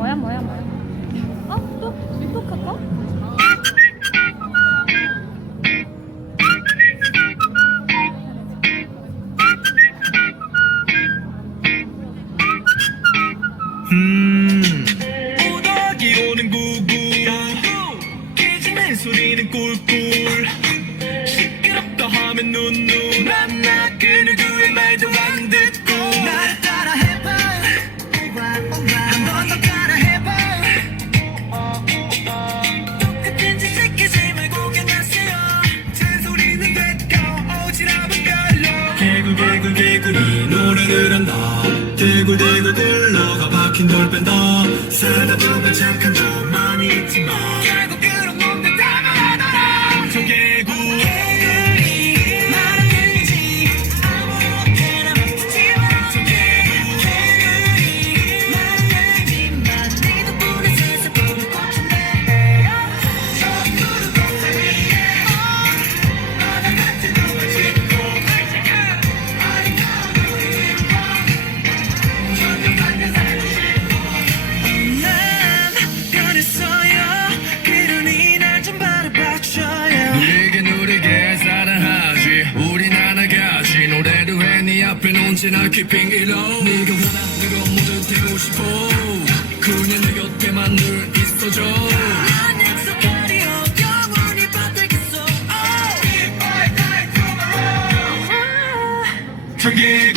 뭐야 뭐야 뭐야. 또 카카? 오덕이 오는 구구 깨지는 소리는 꿀꿀 시끄럽다 하면 눈눈 만나 그 누구의 말도 안 듣고 나를 따라 해봐 한 번 더 따라 해봐 똑같은 짓 시키지 말고 괜찮으세요 잔소리는 됐고 오지랖은 별로 개구리 노래를 한다 대굴대굴 굴러가 박힌 돌 뺀다 살다 보면 착한 놈만 있지만 결국 그런 놈들 다 말하더라 청개구리 말안 들리지 아무렇게나 맞지 마 청개구리 말안 들리지만 네 덕분에 세상 보면 꽃이네 저 푸른 꽃들 위에 너랑 같은 꿈을 짓고 아리까운 우리 천년만년 살고 싶어 난 변했어요 그러니 날 좀 바라봐줘요 누리게 사랑하지 우린 하나같이 노래도 해 네 앞엔 언제나 keeping it low 네가 원하는 건 모두 되고 싶어 그냥 내 곁에만 늘 있어줘 난 약속하리요 영원히 받들겠어 If I die tomorrow 청개